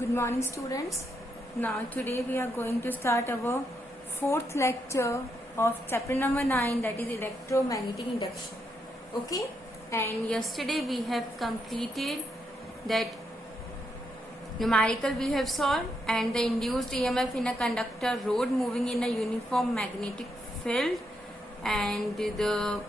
Good morning, students. Now, today we are going to start our fourth lecture of chapter number 9, that is electromagnetic induction. Okay, and yesterday we have completed that numerical we have solved, and the induced EMF in a conductor rod moving in a uniform magnetic field, and the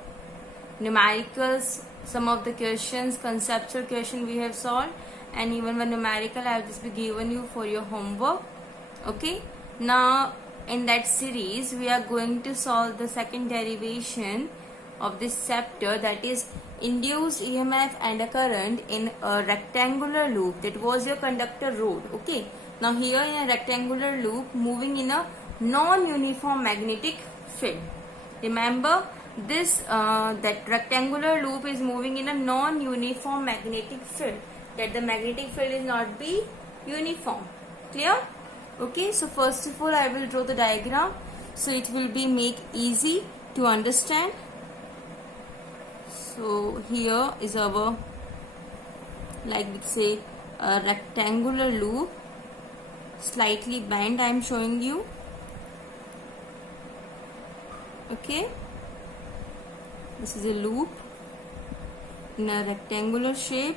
numericals, some of the questions, conceptual question we have solved, and even one numerical I have just be given you for your homework. Okay, now in that series we are going to solve the second derivation of this chapter, that is induced EMF and a current in a rectangular loop. That was your conductor rod. Okay, now here in a rectangular loop moving in a non-uniform magnetic field. Remember this, that rectangular loop is moving in a non-uniform magnetic field, that the magnetic field is not be uniform. Clear? Okay, so first of all I will draw the diagram so it will be make easy to understand. So here is our, like we say, a rectangular loop, slightly bent I am showing you. Okay, this is a loop in a rectangular shape.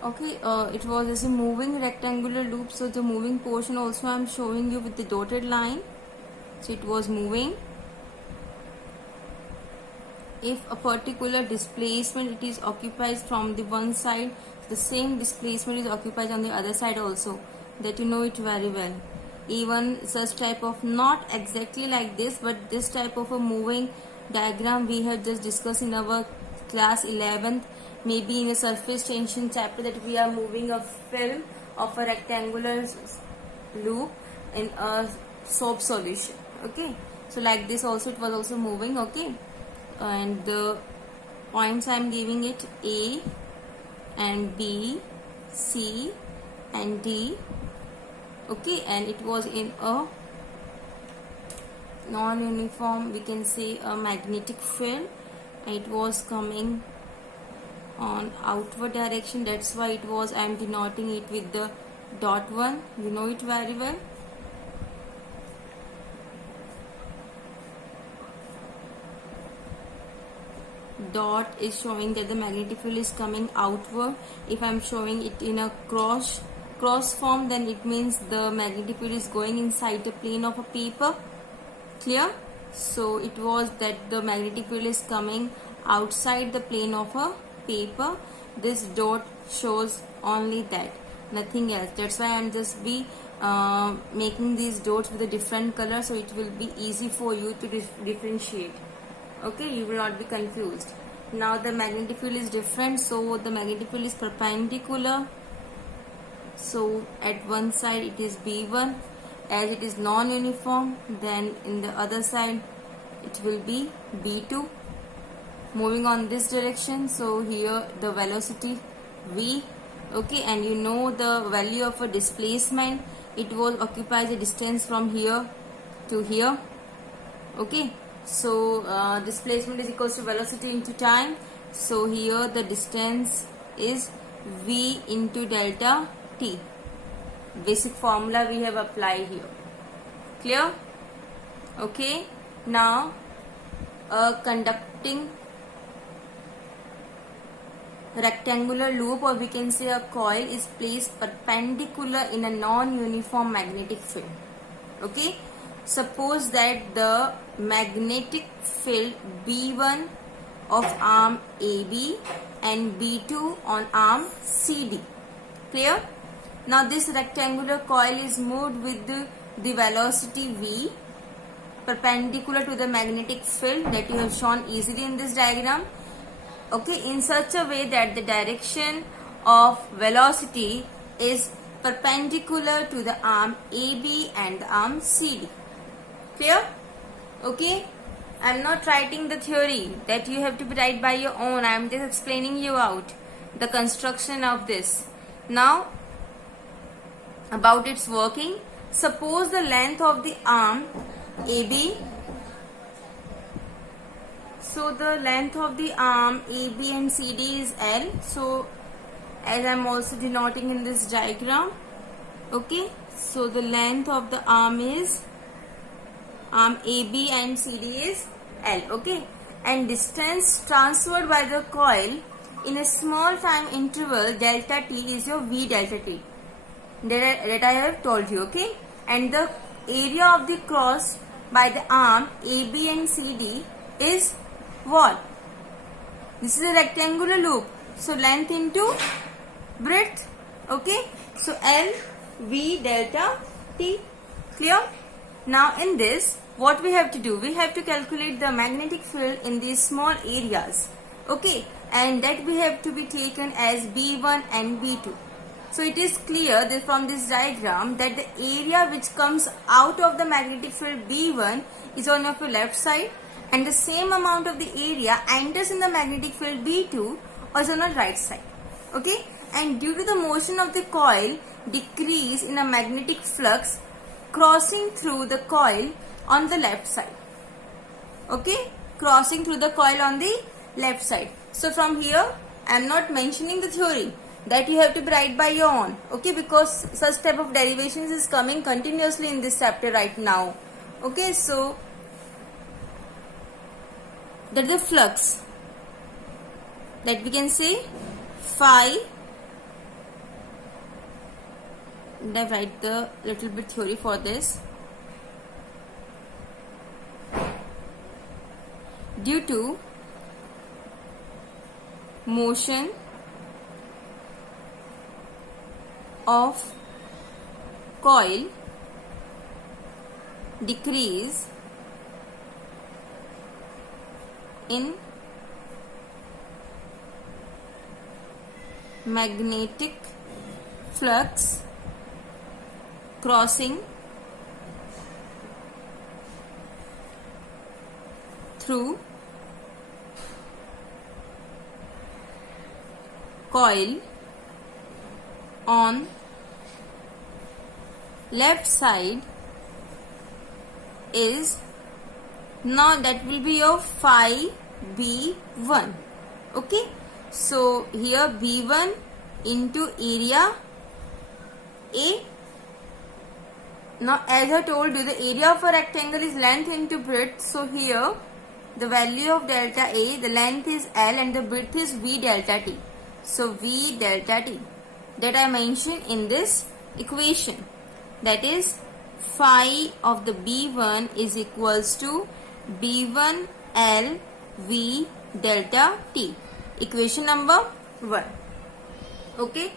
Okay, it was as a moving rectangular loop, so the moving portion also I am showing you with the dotted line. So it was moving. If a particular displacement it is occupies from the one side, the same displacement is occupied on the other side also, that you know it very well. Even such type of, not exactly like this, but this type of a moving diagram we have just discussed in our class 11th, maybe in a surface tension chapter, that we are moving a film of a rectangular loop in a soap solution. Okay, so like this also it was also moving. Okay, and the points I am giving it A and B, C and D. Okay, and it was in a non-uniform, we can say a magnetic field, and it was coming on outward direction. That's why it was, I am denoting it with the dot 1. You know it very well. Dot is showing that the magnetic field is coming outward. If I am showing it in a cross form, then it means the magnetic field is going inside the plane of a paper. Clear? So it was that the magnetic field is coming outside the plane of a paper. This dot shows only that, nothing else. That's why I am just be making these dots with a different color, so it will be easy for you to differentiate. Okay, you will not be confused. Now the magnetic field is different, so the magnetic field is perpendicular. So at one side it is B1, as it is non-uniform, then in the other side it will be B2, moving on this direction. So here the velocity V. Okay, and you know the value of a displacement, it will occupy the distance from here to here. Okay, so displacement is equals to velocity into time. So here the distance is V into delta T. Basic formula we have applied here. Clear? Okay, now a conducting rectangular loop, or we can say a coil, is placed perpendicular in a non-uniform magnetic field. Okay, suppose that the magnetic field B1 of arm AB and B2 on arm CD. Clear? Now this rectangular coil is moved with the velocity V perpendicular to the magnetic field, that you have shown easily in this diagram. Okay, in such a way that the direction of velocity is perpendicular to the arm AB and the arm CD. Clear? Okay, I am not writing the theory that you have to write by your own. I am just explaining you out the construction of this. Now about its working. Suppose the length of the arm AB So the length of the arm AB and CD is L. So as I'm also denoting in this diagram, okay, so the length of the arm is arm AB and CD is L, okay, and distance transferred by the coil in a small time interval delta t is your V delta t that I have told you, okay, and the area of the cross by the arm AB and CD is what? This is a rectangular loop, so length into breadth, okay, so L V delta T, clear? Now in this, what we have to do? We have to calculate the magnetic field in these small areas, okay, and that we have to be taken as B1 and B2. So it is clear that from this diagram that the area which comes out of the magnetic field B1 is on your left side, and the same amount of the area enters in the magnetic field B2 is on the right side, okay, and due to the motion of the coil, decrease in a magnetic flux crossing through the coil on the left side, okay, crossing through the coil on the left side. So from here I am not mentioning the theory, that you have to write by your own, okay, because such type of derivations is coming continuously in this chapter right now, okay. So that the flux that we can say phi, and I write the little bit theory for this. Due to motion of coil, decrease in magnetic flux crossing through coil on left side is, now that will be your phi B1, okay. So here B1 into area A. Now as I told you, the area of a rectangle is length into breadth, so here the value of delta A, the length is L and the breadth is V delta T. So V delta T that I mentioned in this equation, that is phi of the B1 is equals to B1 L V delta T, equation number 1, okay,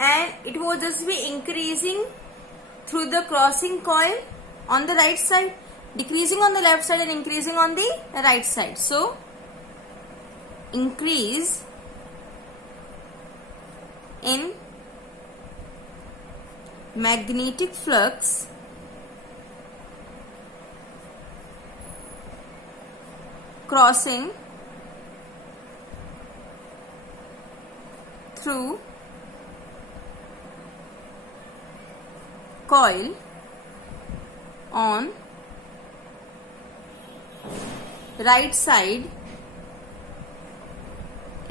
and it will just be increasing through the crossing coil on the right side, decreasing on the left side and increasing on the right side. So increase in magnetic flux crossing through coil on right side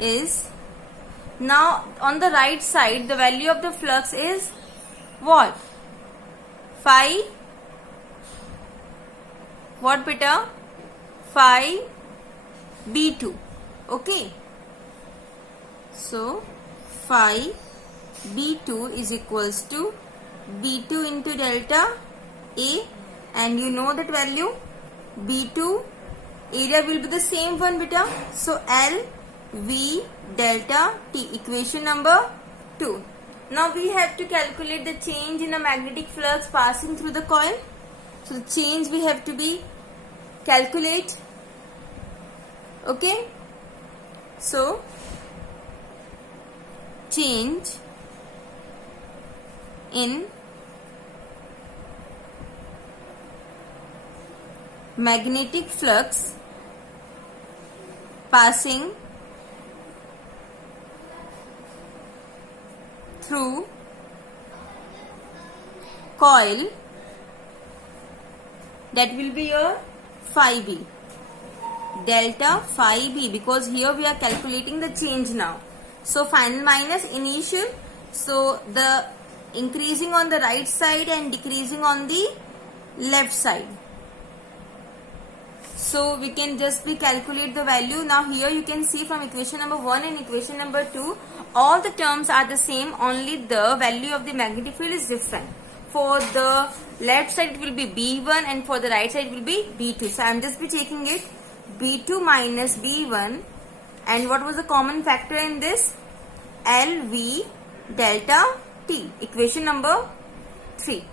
is, now on the right side the value of the flux is what? Phi, what beta? Phi B2, okay. So phi B2 is equals to B2 into delta A, and you know that value B2 area will be the same one beta, so L V delta T, equation number 2. Now we have to calculate the change in a magnetic flux passing through the coil. So the change we have to be calculate, okay. So change in magnetic flux passing through coil, that will be your phi B. delta phi b, because here we are calculating the change now. So final minus initial. So the increasing on the right side and decreasing on the left side. So we can just calculate the value. Now here you can see from equation number 1 and equation number 2, all the terms are the same, only the value of the magnetic field is different. For the left side it will be B1 and for the right side it will be B2. So I am just taking it B2 minus B1, and what was the common factor in this? LV delta T, equation number 3.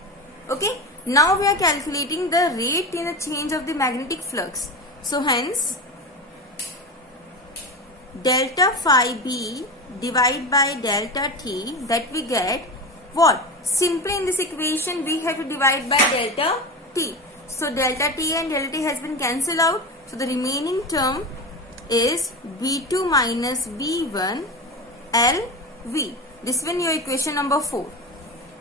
Okay. Now we are calculating the rate in the change of the magnetic flux. So hence delta phi b divided by delta t, that we get what? Simply in this equation we have to divide by delta t. So delta t and delta t has been cancelled out. So the remaining term is B2 minus B1 LV. This one your equation number 4.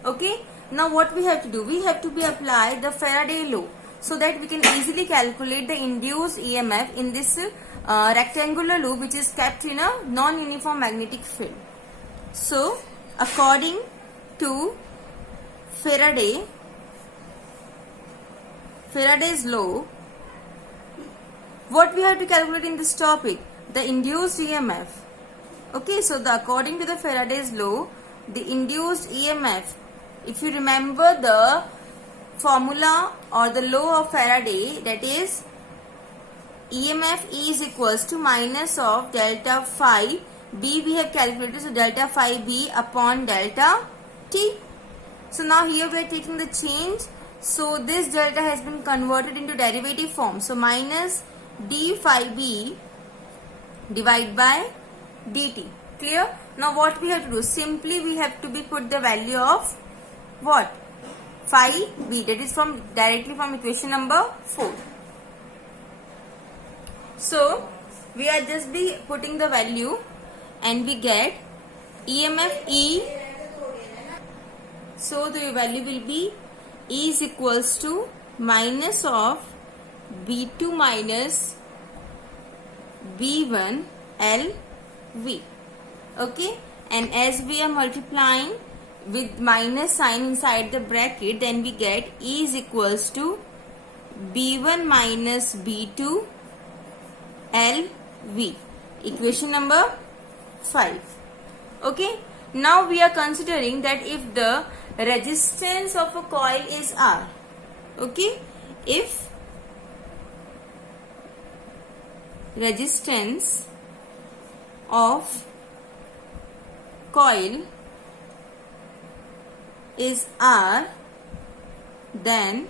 Okay. Now what we have to do? We have to apply the Faraday law, so that we can easily calculate the induced EMF in this rectangular loop which is kept in a non-uniform magnetic field. So according to Faraday's law, what we have to calculate in this topic? The induced EMF. Okay, so according to the Faraday's law, the induced EMF, if you remember the formula or the law of Faraday, that is EMF E is equals to minus of delta phi B we have calculated, so delta phi B upon delta T. So now here we are taking the change, so this delta has been converted into derivative form, so minus d phi B divided by dt. Clear? Now what we have to do? Simply we have to put the value of what? Phi b, that is directly from equation number 4. So we are just putting the value and we get EMF E. So the value will be E is equals to minus of B2 minus B1 LV. Okay, and as we are multiplying with minus sign inside the bracket, then we get E is equals to B1 minus B2 LV, equation number 5. Okay, now we are considering that if the resistance of a coil is R, okay, if resistance of coil is R, then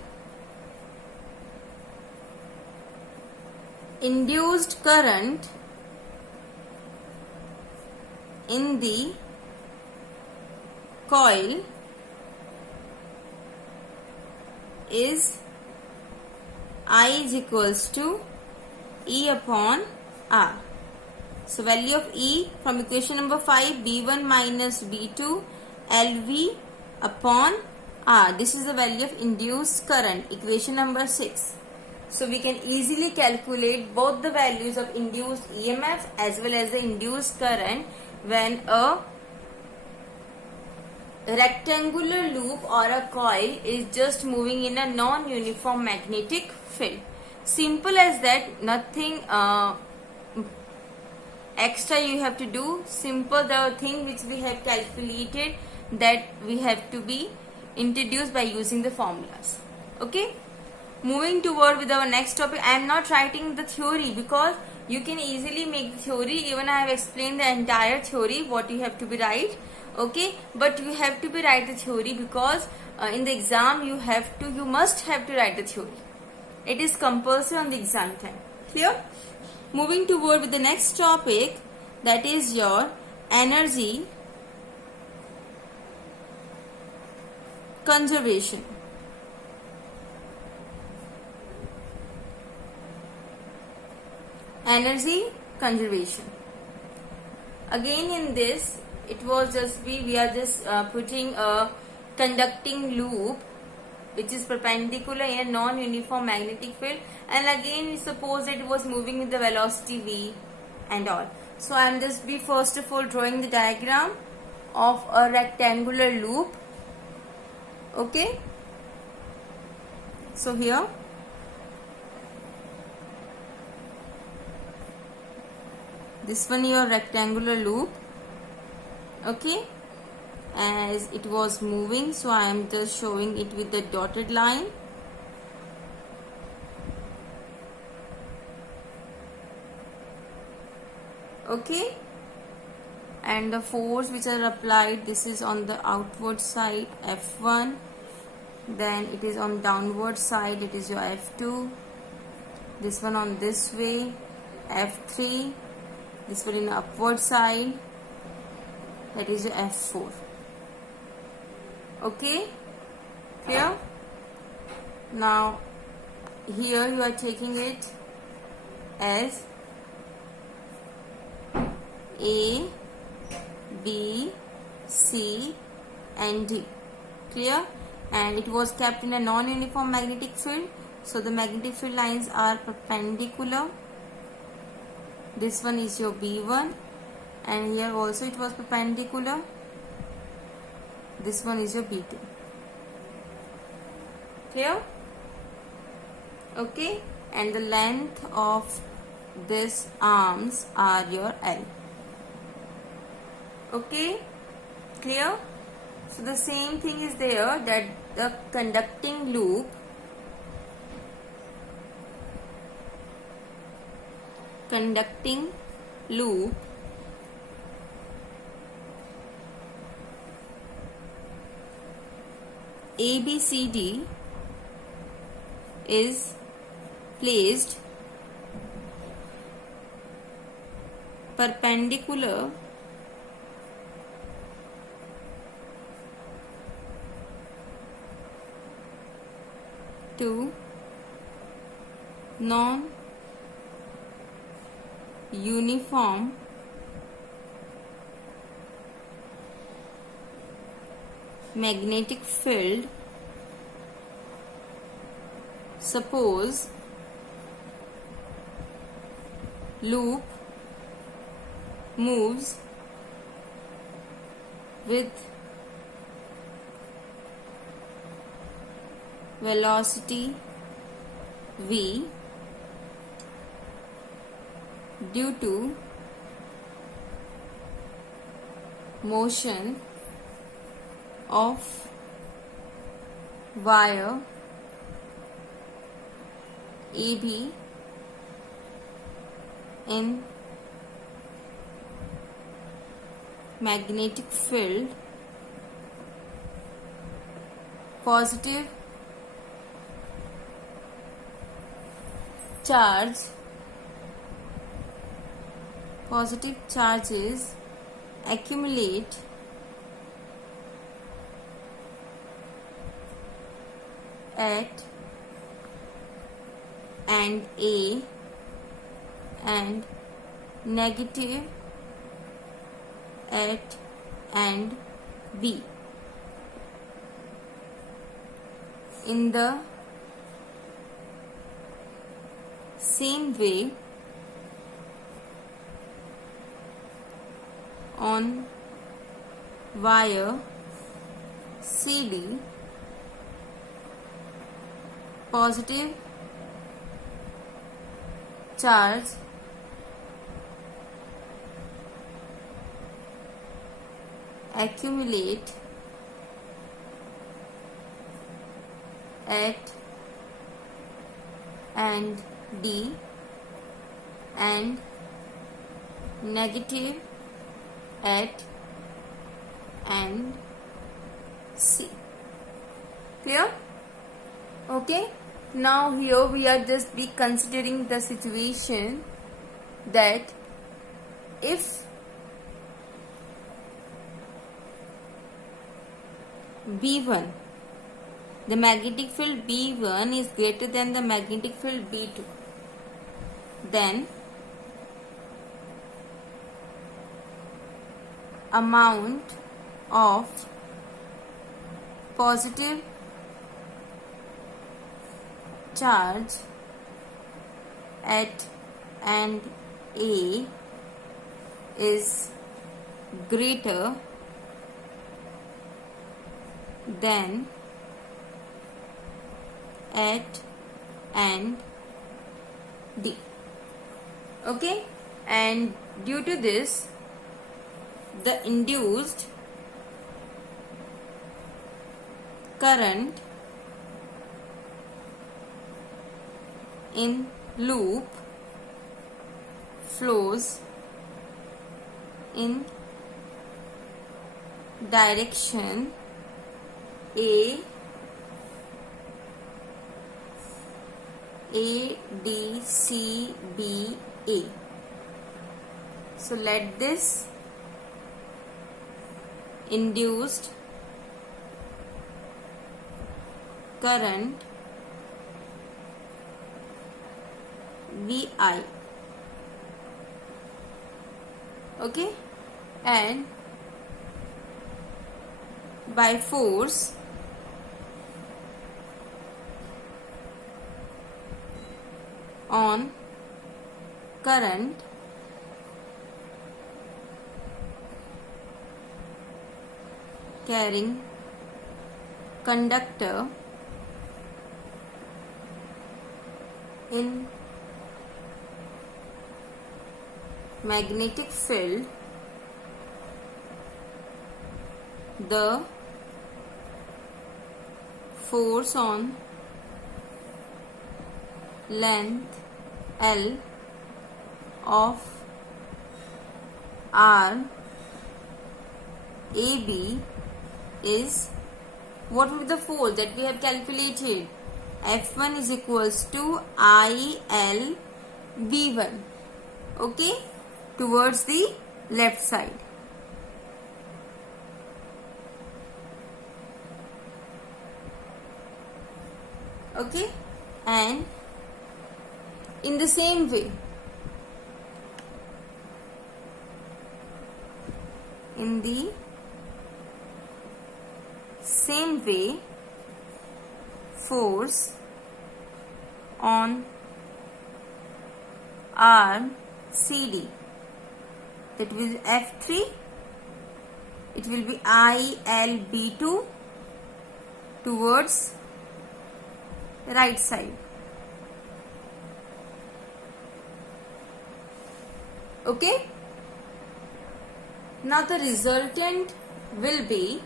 induced current in the coil is I is equals to E upon R. So value of E from equation number 5, B1 minus B2 LV upon R. This is the value of induced current, equation number 6. So we can easily calculate both the values of induced EMF as well as the induced current when a rectangular loop or a coil is just moving in a non-uniform magnetic field. Simple as that, nothing extra you have to do. Simple, the thing which we have calculated, that we have to be introduced by using the formulas. Okay, moving toward with our next topic. I am not writing the theory because you can easily make the theory. Even I have explained the entire theory what you have to be write. Okay, but you have to be write the theory because in the exam you must have to write the theory. It is compulsory on the exam time. Clear? Moving toward with the next topic, that is your energy conservation. Energy conservation. Again in this, it was just we are just putting a conducting loop which is perpendicular in a non-uniform magnetic field, and again suppose that it was moving with the velocity v and all. So I am just be first of all drawing the diagram of a rectangular loop. Okay, so here this one your rectangular loop. Okay, as it was moving, so I am just showing it with the dotted line. Okay, and the force which are applied, this is on the outward side F1, then it is on downward side, it is your F2, this one on this way F3, this one in the upward side, that is your F4. Okay, clear? Now here you are taking it as A, B, C and D. Clear? And it was kept in a non-uniform magnetic field, so the magnetic field lines are perpendicular. This one is your B1, and here also it was perpendicular. This one is your B2. Clear? Okay, and the length of this arms are your L. Okay, clear? So the same thing is there, that the conducting loop ABCD is placed perpendicular to non-uniform magnetic field. Suppose loop moves with velocity v due to motion of wire AB in magnetic field. Positive charges accumulate at and A and negative at and B. In the same way, on wire CD, positive charge accumulate at and D and negative at and C. Clear? Okay. Now here we are just be considering the situation that if B1, the magnetic field B1 is greater than the magnetic field B2, then amount of positive charge at and A is greater than at and D. Okay, and due to this, the induced current in loop flows in direction A D C B A. So let this induced current VI. Okay, and by force on current carrying conductor in magnetic field, the force on length L of R AB is, what will be the force that we have calculated? F1 is equals to IL V1. Okay, towards the left side. Okay, and in the same way, force on R CD, that will F3, it will be ILB2 towards right side. Okay, now the resultant will be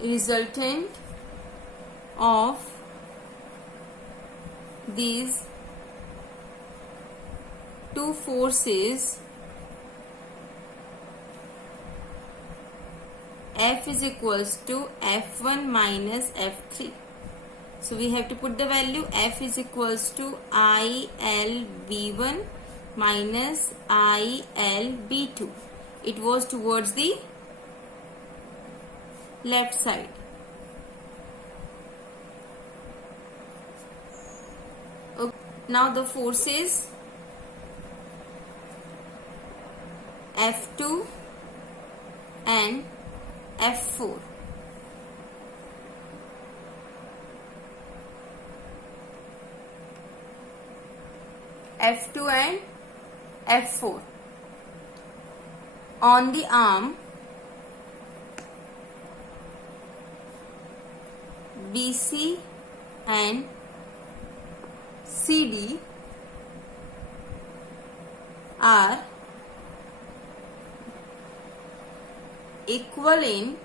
resultant of these two forces, F is equals to F1 minus F3. So we have to put the value F is equals to ILB1 minus ILB2. It was towards the left side. Okay. Now the forces F2 and F4. F2 and F4 on the arm BC and CD are equal in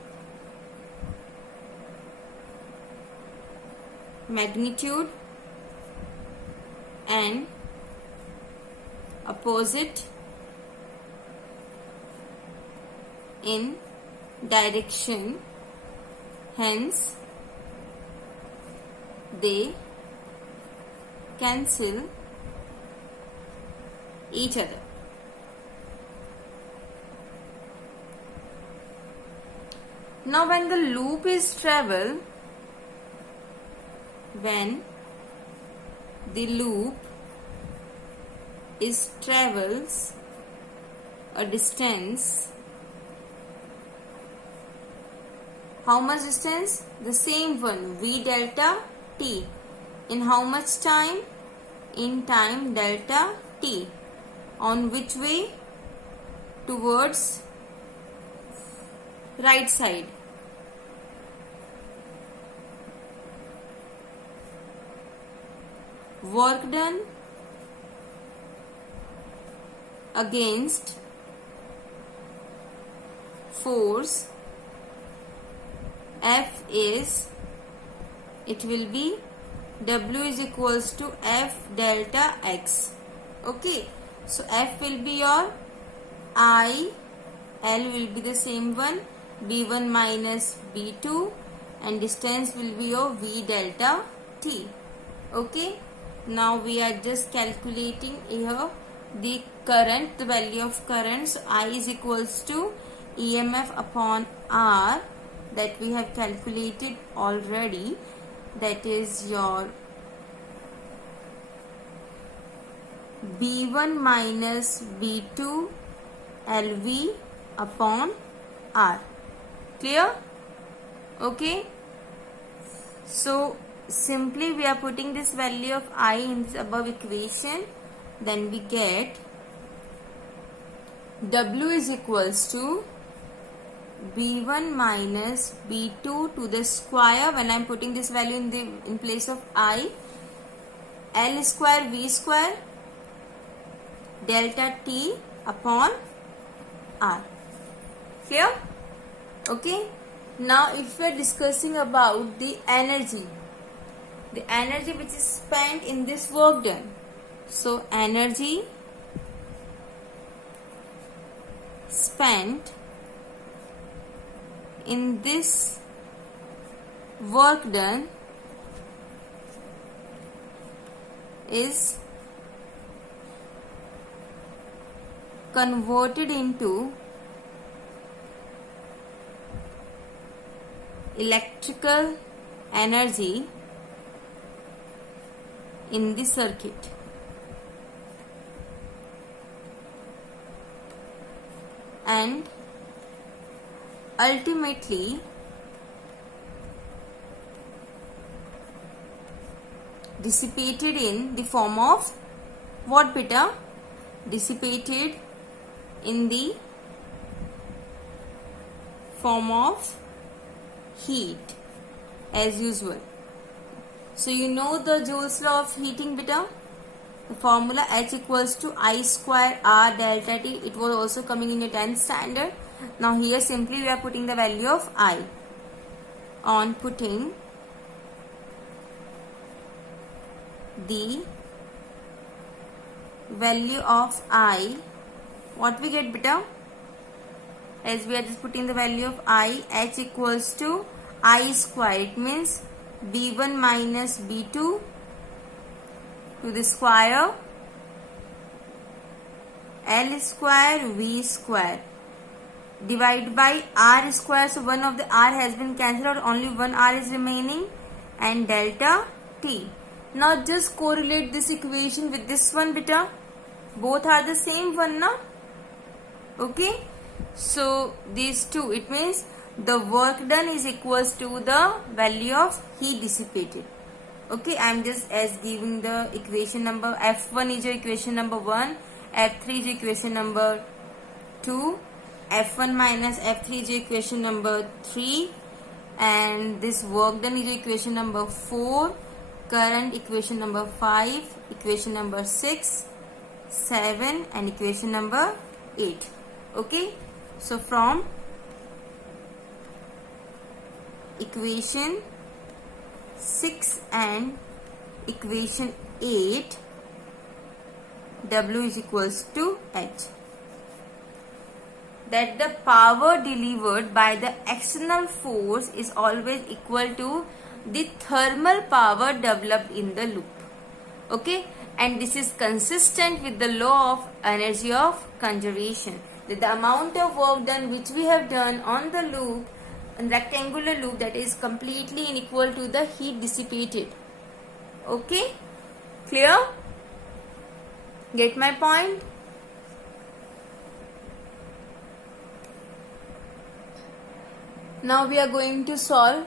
magnitude and opposite in direction, hence they cancel each other. Now when the loop is travel, when the loop is travels a distance How much distance? The same one, V delta T. In how much time? In time delta T. On which way? Towards right side. Work done against force F is, it will be W is equals to F delta X. Okay, so F will be your I, L will be the same one, B1 minus B2, and distance will be your V delta T. Okay, now we are just calculating here the current, the value of current. So I is equals to EMF upon R, that we have calculated already, that is your B1 minus B2 LV upon R. Clear? Okay, so simply we are putting this value of I in this above equation, then we get W is equals to B1 minus B2 to the square, when I am putting this value in place of I, L square V square delta T upon R. Clear? Okay, now if we are discussing about the energy which is spent in this work done, so energy spent in this work done is converted into electrical energy in the circuit. And ultimately dissipated in the form of what, beta? Dissipated in the form of heat as usual. So you know the Joule's law of heating, beta? The formula H equals to I square R delta T. It was also coming in your 10th standard. Now here simply we are putting the value of I. On putting the value of I, what we get, beta? As we are just putting the value of I, H equals to I square. It means B1 minus B2 to the square L square V square divided by R square. So one of the R has been cancelled out, only one R is remaining, and delta T. Now just correlate this equation with this one, beta. Both are the same one, na? Okay, so these two, it means the work done is equals to the value of heat dissipated. Okay, I am just as giving the equation number. F1 is your equation number 1, F3 is equation number 2, F1 minus F3 is equation number 3, and this work done is equation number 4, current equation number 5, equation number 6, 7, and equation number 8. Okay, so from equation 6 and equation 8, W is equals to H. That the power delivered by the external force is always equal to the thermal power developed in the loop. Okay, and this is consistent with the law of energy of conservation, that the amount of work done which we have done on the loop, and rectangular loop, that is completely unequal to the heat dissipated. Okay, clear? Get my point? Now we are going to solve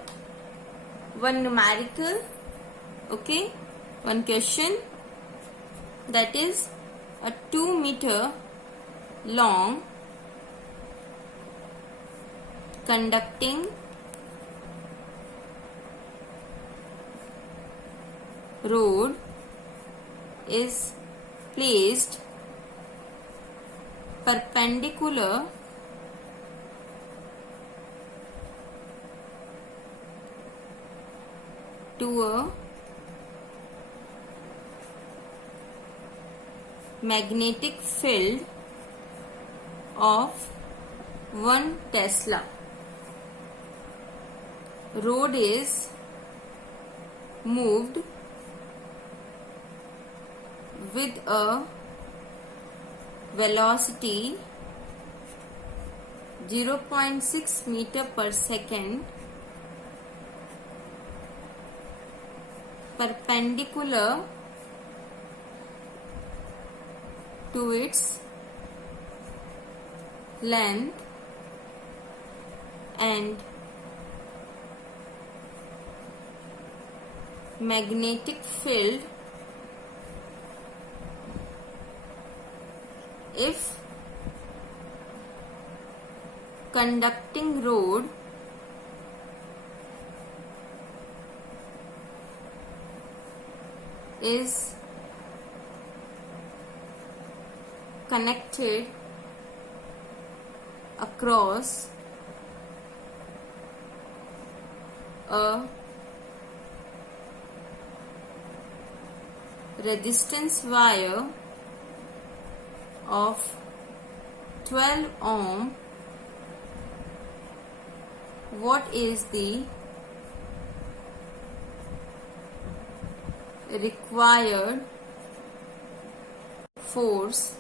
one numerical, okay, one question, that is a 2 meter long conducting road is placed perpendicular to a magnetic field of 1 Tesla. Road is moved with a velocity 0.6 meter per second perpendicular to its length and magnetic field if conducting road is connected across a resistance wire of 12 ohm, what is the required force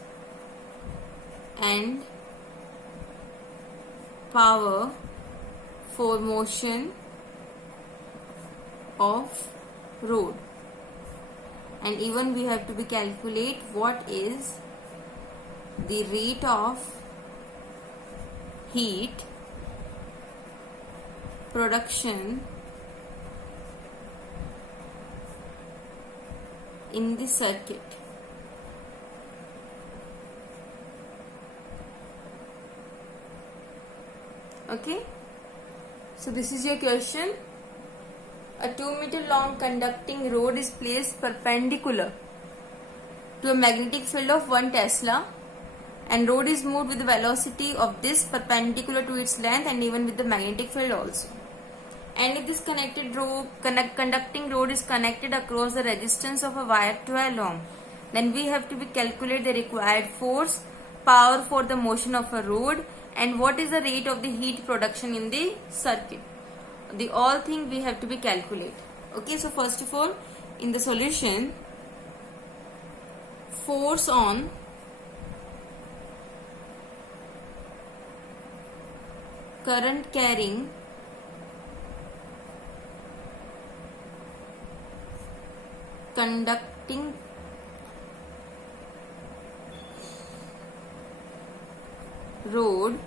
and power for motion of road? And even we have to be calculate what is the rate of heat production in the circuit. Okay, so this is your question. A 2 meter long conducting road is placed perpendicular to a magnetic field of 1 Tesla, and road is moved with the velocity of this perpendicular to its length and even with the magnetic field also. And if this conducting road is connected across the resistance of a wire 12 ohm, then we have to calculate the required force, power for the motion of a road, and what is the rate of the heat production in the circuit. The all thing we have to be calculate. Okay, so first of all, in the solution, force on current carrying conducting road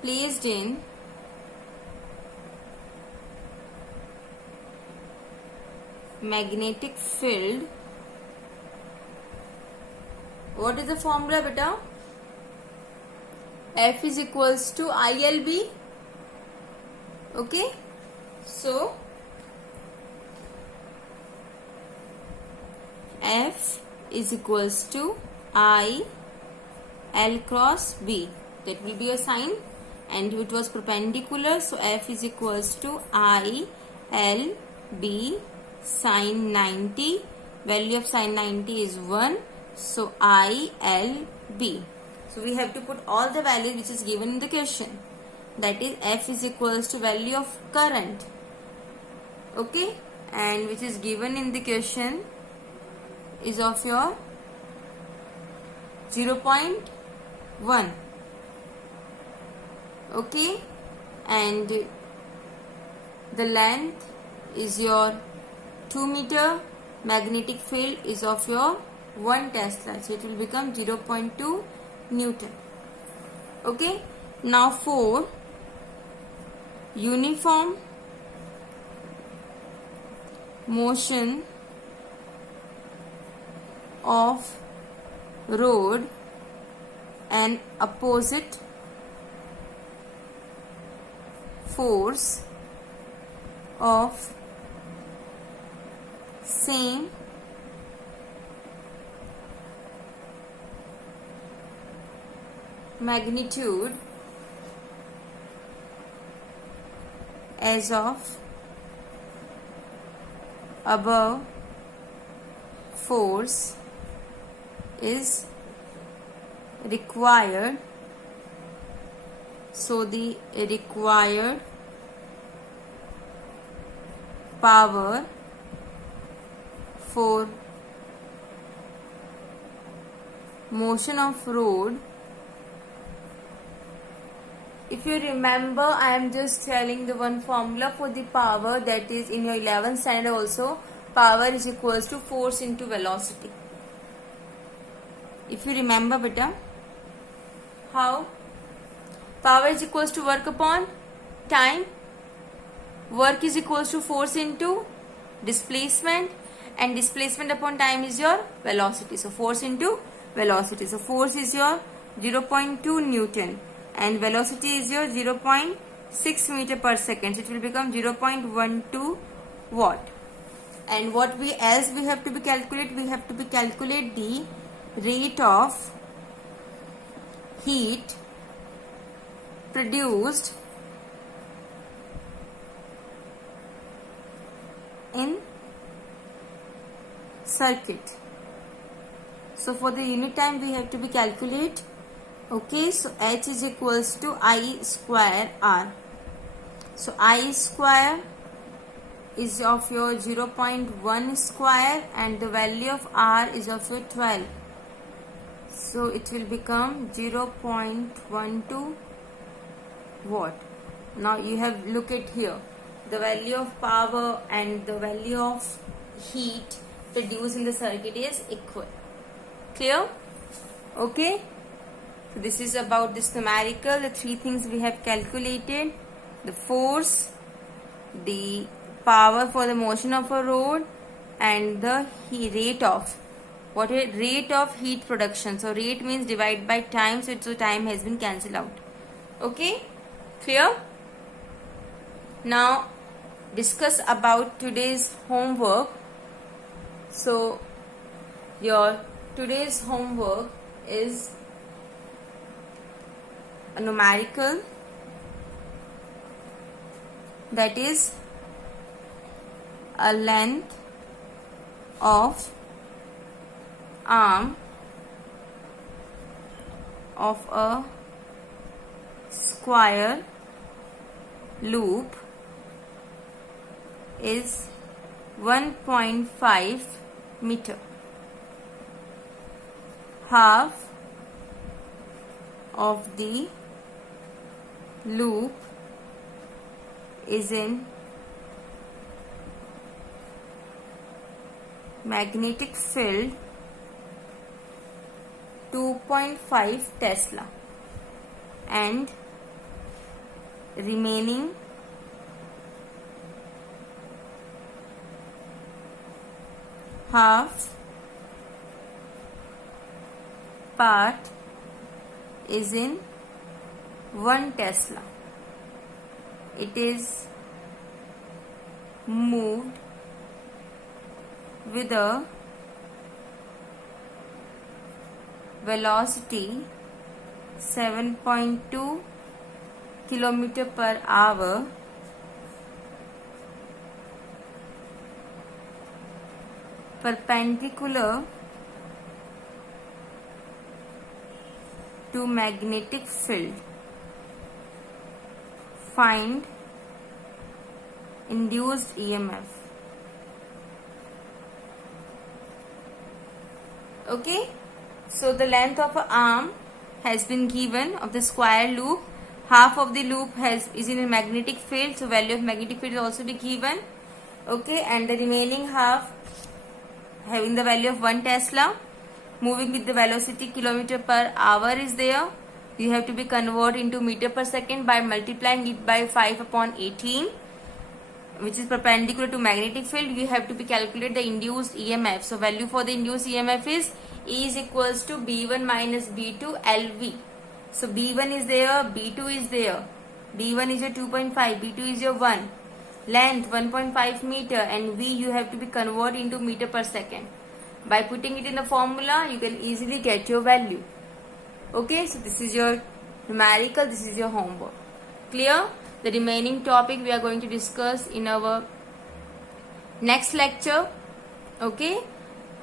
placed in magnetic field. What is the formula, beta? F is equals to ILB. Okay, so F is equals to I L cross B. That will be a sign, and it was perpendicular, so F is equals to I L B sin 90. Value of sin 90 is 1, so I L B. So we have to put all the values which is given in the question. That is F is equals to value of current, okay, and which is given in the question is of your 0.1, okay, and the length is your 2 meter, magnetic field is of your 1 Tesla, so it will become 0.2 Newton. Okay, Now for uniform motion of road and opposite force of same magnitude as of above force is required. So the required power for motion of road, if you remember, I am just telling the one formula for the power that is in your 11th standard also. Power is equals to force into velocity. If you remember beta, how? Power is equals to work upon time. Work is equals to force into displacement, and displacement upon time is your velocity. So force into velocity. So force is your 0.2 Newton and velocity is your 0.6 meter per second. So it will become 0.12 watt. And what we have to be calculate, we have to be calculate the rate of heat produced in circuit. So for the unit time we have to be calculate. Okay, so H is equals to I square R. So I square is of your 0.1 square and the value of R is of your 12. So it will become 0.12 watt. Now you have look at here. The value of power and the value of heat produced in the circuit is equal. Clear? Okay. So this is about this numerical. The three things we have calculated: the force, the power for the motion of a road, and the rate of rate of heat production. So rate means divide by time. So time has been cancelled out. Okay, clear? Now discuss about today's homework. So your today's homework is a numerical, that is a length of arm of a square loop is 1.5 meter. Half of the loop is in magnetic field 2.5 Tesla and remaining half part is in 1 Tesla. It is moved with a velocity 7.2 km per hour perpendicular to magnetic field. Find induced EMF. Okay, so the length of an arm has been given of the square loop. Half of the loop is in a magnetic field, so value of magnetic field will also be given. Okay, and the remaining half having the value of 1 Tesla, moving with the velocity kilometer per hour is there. You have to be convert into meter per second by multiplying it by 5/18, which is perpendicular to magnetic field. You have to be calculate the induced EMF. So value for the induced EMF is E is equals to B1 minus B2 LV. So B1 is there, B2 is there. B1 is your 2.5, B2 is your 1. Length 1.5 meter, and V you have to be convert into meter per second. By putting it in the formula, you can easily get your value. Okay, so this is your numerical, this is your homework. Clear? The remaining topic we are going to discuss in our next lecture. Okay,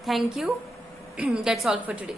thank you. That's all for today.